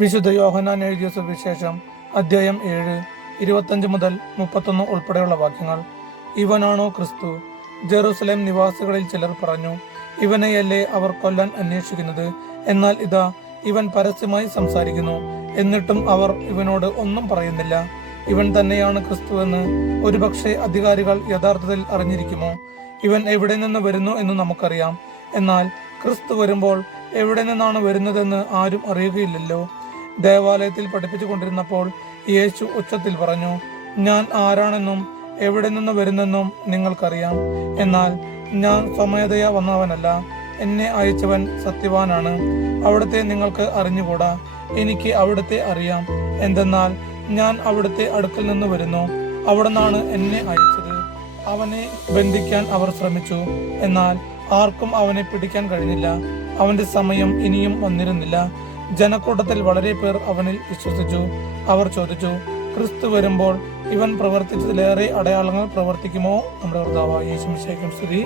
വിശുദ്ധ യോഹന്നാൻ എഴുതിയ സുവിശേഷം അധ്യായം 7 25 മുതൽ 31 ഉൾപ്പെടെയുള്ള വാക്യങ്ങൾ. ഇവനാണോ ക്രിസ്തു? ജെറുസലേം നിവാസികളിൽ ചിലർ പറഞ്ഞു, ഇവനെയല്ലേ അവർ കൊല്ലാൻ അന്വേഷിക്കുന്നത്? എന്നാൽ ഇതാ, ഇവൻ പരസ്യമായി സംസാരിക്കുന്നു. എന്നിട്ടും അവർ ഇവനോട് ഒന്നും പറയുന്നില്ല. ഇവൻ തന്നെയാണ് ക്രിസ്തുവെന്ന് ഒരുപക്ഷെ അധികാരികൾ യഥാർത്ഥത്തിൽ അറിഞ്ഞിരിക്കുമോ? ഇവൻ എവിടെ നിന്ന് വരുന്നു എന്ന് നമുക്കറിയാം. എന്നാൽ ക്രിസ്തു വരുമ്പോൾ എവിടെ നിന്നാണ് വരുന്നതെന്ന് ആരും അറിയുകയില്ലല്ലോ. ദേവാലയത്തിൽ പഠിപ്പിച്ചു കൊണ്ടിരുന്നപ്പോൾ യേശു ഉച്ചത്തിൽ പറഞ്ഞു, ഞാൻ ആരാണെന്നും എവിടെ നിന്ന് വരുന്നെന്നും നിങ്ങൾക്കറിയാം. എന്നാൽ ഞാൻ സ്വമേധയാ വന്നവനല്ല, എന്നെ അയച്ചവൻ സത്യവാനാണ്. അവിടുത്തെ നിങ്ങൾക്ക് അറിഞ്ഞുകൂടാ, എനിക്ക് അവിടുത്തെ അറിയാം. എന്തെന്നാൽ ഞാൻ അവിടുത്തെ അടുക്കൽ നിന്ന് വരുന്നു, അവിടുന്നാണ് എന്നെ അയച്ചത്. അവനെ ബന്ധിക്കാൻ അവർ ശ്രമിച്ചു, എന്നാൽ ആർക്കും അവനെ പിടിക്കാൻ കഴിഞ്ഞില്ല. അവന്റെ സമയം ഇനിയും വന്നിരുന്നില്ല. ജനക്കൂട്ടത്തിൽ വളരെ പേർ അവനിൽ വിശ്വസിച്ചു. അവർ ചോദിച്ചു, ക്രിസ്തു വരുമ്പോൾ ഇവൻ പ്രവർത്തിച്ചതിലേറെ അടയാളങ്ങൾ പ്രവർത്തിക്കുമോ? നമ്മുടെ കർത്താവായ യേശു മിശിഹായ്ക്ക് സ്തുതി.